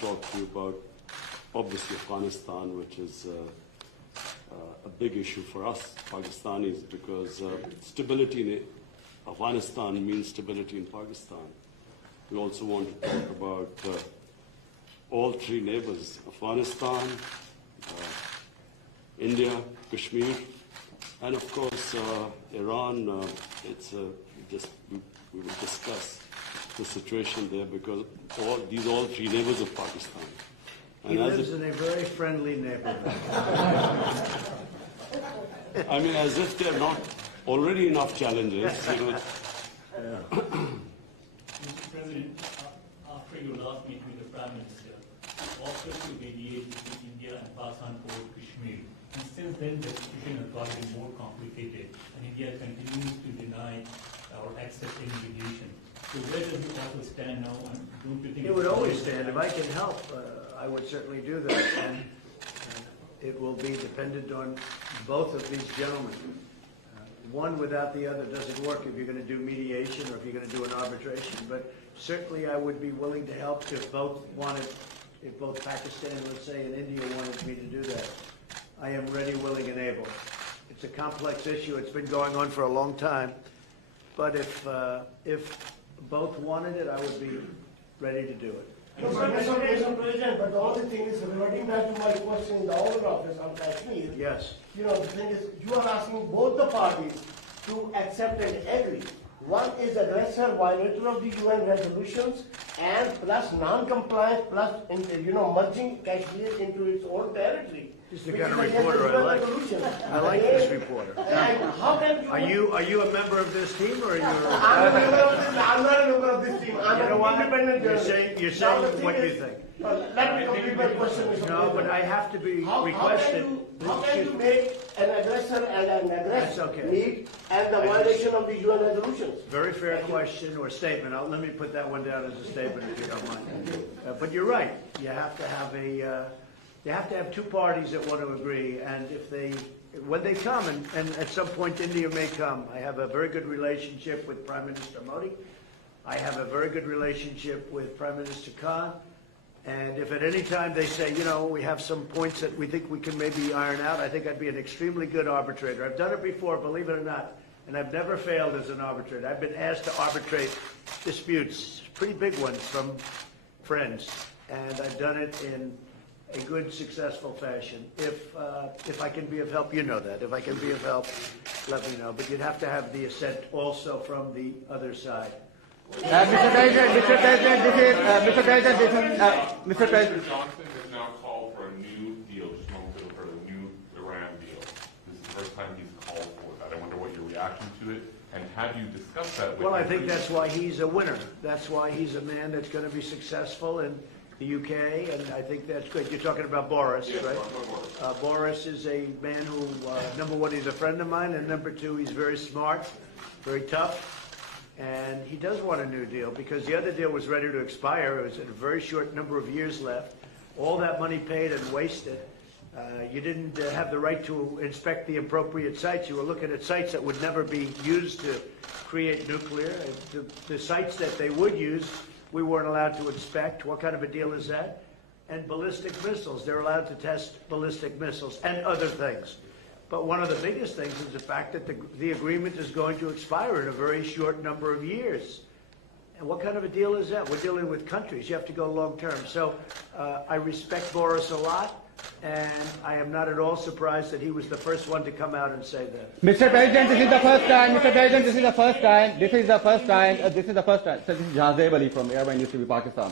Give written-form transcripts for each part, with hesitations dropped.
talk to you about, obviously, Afghanistan, which is a big issue for us Pakistanis, because stability in Afghanistan means stability in Pakistan. We also want to talk about all three neighbors, Afghanistan, India, Kashmir, and of course Iran. We will discuss the situation there, because all three neighbors of Pakistan. He lives in a very friendly neighborhood. I mean, as if there are not already enough challenges. Mr. President, after your last meeting with the Prime Minister, offered to mediate between India and Pakistan over Kashmir. And since then, the situation has gotten more complicated, and India continues to deny or accept any mediation. So where does the offer stand now? And don't you think It would always stand. If I can help, I would certainly do that. And it will be dependent on both of these gentlemen. One without the other doesn't work if you're going to do mediation or if you're going to do an arbitration. But certainly I would be willing to help if both Pakistan, let's say, and India wanted me to do that. I am ready, willing, and able. It's a complex issue. It's been going on for a long time. But if both wanted it, I would be ready to do it. Mr. President, but the only thing is, reverting back to my question in the Oval Office on Kashmir, Yes. you know, the thing is, you are asking both the parties to accept and agree. One is aggressor, violator of the UN resolutions, and plus non-compliance, plus merging Kashmir into its own territory. This is the kind of reporter I like. I like this reporter. And how can you? Are you a member of this team, or are you? I'm a member of this. I'm not a member of this team. I'm an independent journalist. You're saying what you think. Let me complete my question, Mr. President. No, but I have to be requested. How can you make an aggressor and an aggressor That's okay. meet and the violation of the UN resolutions? Very fair question or statement. Let me put that one down as a statement, if you don't mind. But you're right. You have to have two parties that want to agree, and when they come, and at some point India may come. I have a very good relationship with Prime Minister Modi. I have a very good relationship with Prime Minister Khan. And if at any time they say, we have some points that we think we can maybe iron out, I think I'd be an extremely good arbitrator. I've done it before, believe it or not, and I've never failed as an arbitrator. I've been asked to arbitrate disputes, pretty big ones, from friends, and I've done it in a good, successful fashion. If I can be of help, you know that. If I can be of help, let me know. But you'd have to have the assent also from the other side. Mr. President, Mr. Johnson has now called for a new deal, just momentarily for a new Iran deal. This is the first time he's called for that. I wonder what your reaction to it, and have you discussed that with him? Well, I think that's why he's a winner. That's why he's a man that's going to be successful in the UK, and I think that's good. You're talking about Boris, yes, right? Boris is a man who, number one, he's a friend of mine, and number two, he's very smart, very tough. And he does want a new deal, because the other deal was ready to expire. It was a very short number of years left. All that money paid and wasted. You didn't have the right to inspect the appropriate sites. You were looking at sites that would never be used to create nuclear. The sites that they would use, we weren't allowed to inspect. What kind of a deal is that? And ballistic missiles. They're allowed to test ballistic missiles and other things. But one of the biggest things is the fact that the agreement is going to expire in a very short number of years. And what kind of a deal is that? We're dealing with countries. You have to go long term. So I respect Boris a lot, and I am not at all surprised that he was the first one to come out and say that. Mr. President, this is the first time. Mr. President, this is the first time. This is the first time. This is the first time. So this is Jazeb Ali from Airline Industry Pakistan.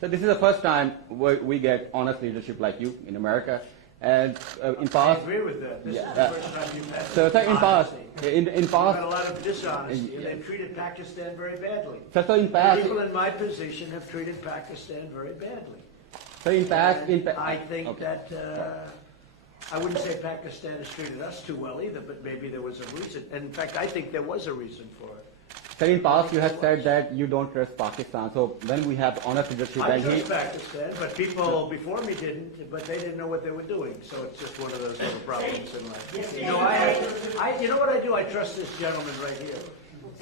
So this is the first time we get honest leadership like you in America. And in past, I agree with that. This is the first time you've had so in past, in You've past, had a lot of dishonesty, and they've treated Pakistan very badly. so in past, People in my position have treated Pakistan very badly. so in past, I think okay. that I wouldn't say Pakistan has treated us too well either, but maybe there was a reason. And in fact, I think there was a reason for it. So in past, you have said that you don't trust Pakistan. So when we have honest leadership, I and trust Pakistan, but people before me didn't, but they didn't know what they were doing. So it's just one of those little problems in life. You know, you know what I do? I trust this gentleman right here.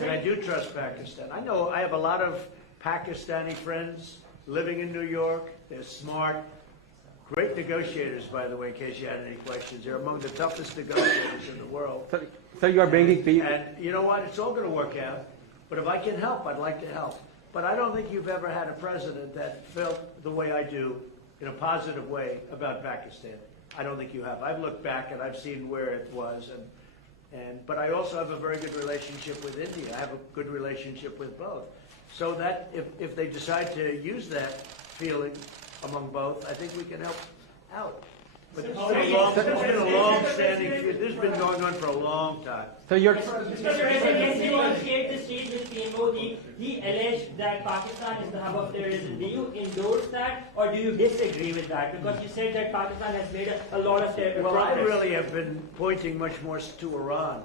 And I do trust Pakistan. I know I have a lot of Pakistani friends living in New York, they're smart, great negotiators, by the way, in case you had any questions. They're among the toughest negotiators in the world. So you are bringing peace. And you know what? It's all going to work out. But if I can help, I'd like to help. But I don't think you've ever had a president that felt the way I do, in a positive way, about Pakistan. I don't think you have. I've looked back and I've seen where it was, but I also have a very good relationship with India. I have a good relationship with both. So that if they decide to use that feeling among both, I think we can help out. But it's been a long-standing feud. This has been going on for a long time. So you're. Mr. President, he once shared the stage with PMO. He alleged that Pakistan is the hub of terrorism. Do you endorse that, or do you disagree with that? Because you said that Pakistan has made a lot of terror. Well, I really have been pointing much more to Iran.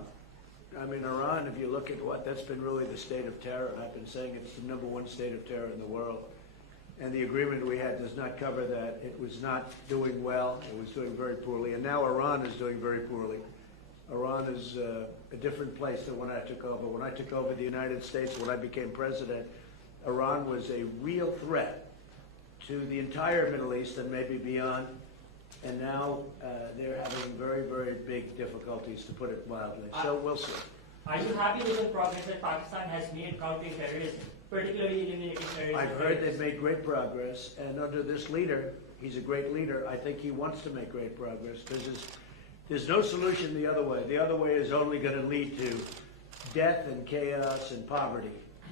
I mean, Iran, if you look at that's been really the state of terror. I've been saying it's the #1 state of terror in the world. And the agreement we had does not cover that. It was not doing well. It was doing very poorly. And now Iran is doing very poorly. Iran is a different place than when I took over. When I took over the United States, when I became president, Iran was a real threat to the entire Middle East and maybe beyond. And now they're having very, very big difficulties, to put it mildly. So we'll see. Are you happy with the progress that Pakistan has made countering terrorism, particularly eliminating terrorism? I've heard they've made great progress, and under this leader, he's a great leader. I think he wants to make great progress because there's no solution the other way. The other way is only going to lead to death and chaos and poverty.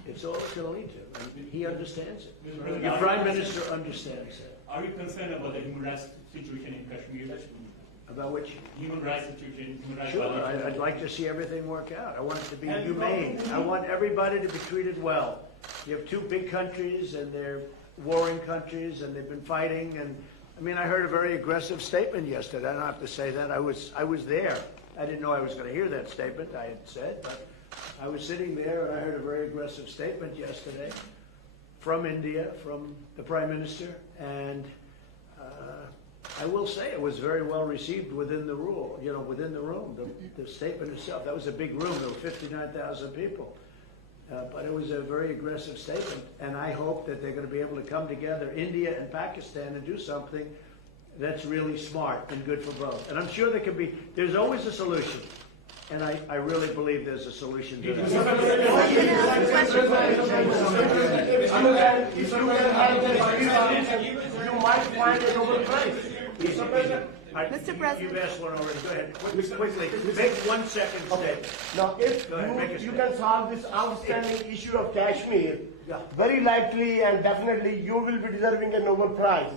It's all it's going to lead to, and he understands it. Your prime minister understands it. Are you concerned about the human rights situation in Kashmir? About which? Human rights situation, human rights Sure, violations. I'd like to see everything work out. I want it to be humane. I want everybody to be treated well. You have two big countries, and they're warring countries, and they've been fighting. And I mean, I heard a very aggressive statement yesterday. I don't have to say that. I was there. I didn't know I was going to hear that statement. I had said, but I was sitting there, and I heard a very aggressive statement yesterday from India, from the Prime Minister, and I will say it was very well received within the within the room, the statement itself. That was a big room. There were 59,000 people. But it was a very aggressive statement, and I hope that they're going to be able to come together, India and Pakistan, and do something that's really smart and good for both. And I'm sure there's always a solution. And I really believe there's a solution to that. If you can have the you might find a Nobel Prize. Mr. President. You've asked one already. Go ahead. Quickly. Make 1 second statement. Now, if Go ahead, make a you statement. can solve this outstanding issue of Kashmir, very likely and definitely you will be deserving a Nobel Prize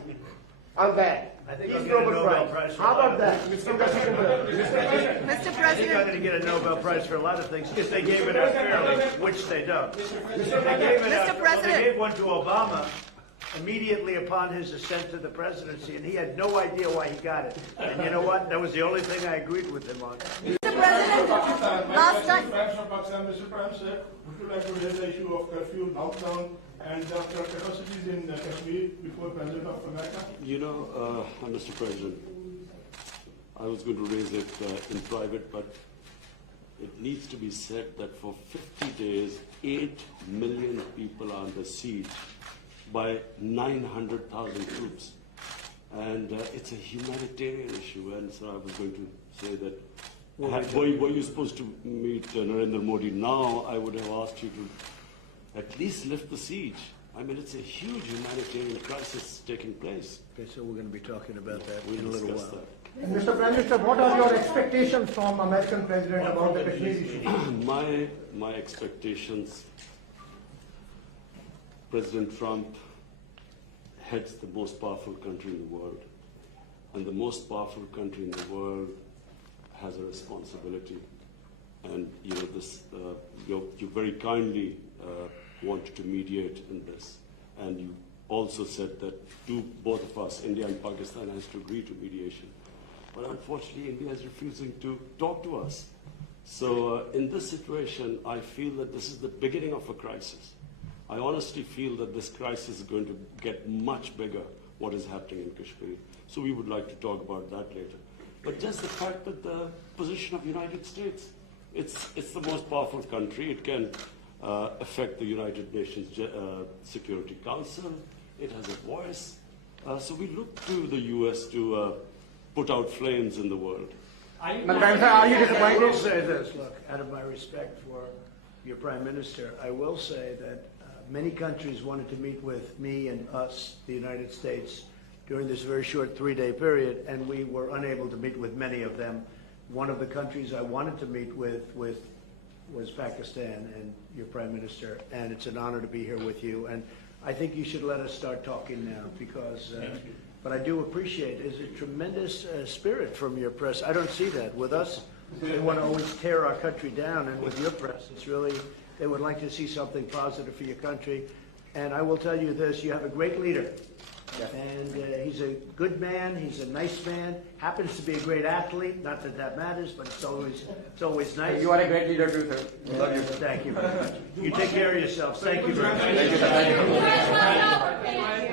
on that. I think His I'll get a Nobel Nobel Prize. Prize for How a lot about of that? things. Mr. President. I think I'm going to get a Nobel Prize for a lot of things because they gave it out fairly, which they don't. They gave one to Obama immediately upon his ascent to the presidency, and he had no idea why he got it. And you know what? That was the only thing I agreed with him on. Mr. President, last time. Mr. Prime Minister, would you like to raise the issue of curfew, lockdown, and the capacities in Kashmir before President of America? Mr. President, I was going to raise it in private, but it needs to be said that for 50 days, 8 million people are under siege by 900,000 troops. And it's a humanitarian issue. And so I was going to say that were you supposed to meet Narendra Modi now, I would have asked you to at least lift the siege. I mean, it's a huge humanitarian crisis taking place. Okay, so we're going to be talking about that We'll in a little discuss while. that. Mr. Prime Minister, what are your expectations from American President about the Kashmir issue? My expectations, President Trump heads the most powerful country in the world. And the most powerful country in the world has a responsibility. And you very kindly wanted to mediate in this. And you also said that both of us, India and Pakistan, has to agree to mediation. But unfortunately, India is refusing to talk to us. So in this situation, I feel that this is the beginning of a crisis. I honestly feel that this crisis is going to get much bigger, what is happening in Kashmir. So we would like to talk about that later. But just the fact that the position of the United States, it's the most powerful country. It can affect the United Nations Security Council. It has a voice. So we look to the U.S. to put out flames in the world. Are you Mr. Prime Minister, are you I will disappointed? say this, look, out of my respect for your Prime Minister, I will say that many countries wanted to meet with me and us, the United States, during this very short 3-day period, and we were unable to meet with many of them. One of the countries I wanted to meet with was Pakistan and your Prime Minister, and it's an honor to be here with you. And I think you should let us start talking now, because, but I do appreciate, there's a tremendous spirit from your press. I don't see that with us. They want to always tear our country down, and with your press, it's really, they would like to see something positive for your country. And I will tell you this, you have a great leader. And he's a good man, he's a nice man, happens to be a great athlete, not that that matters, but it's always nice. You are a great leader too, sir. We love you. Thank you very much. You take care of yourselves. Thank you very much. Thank you, sir. Thank you.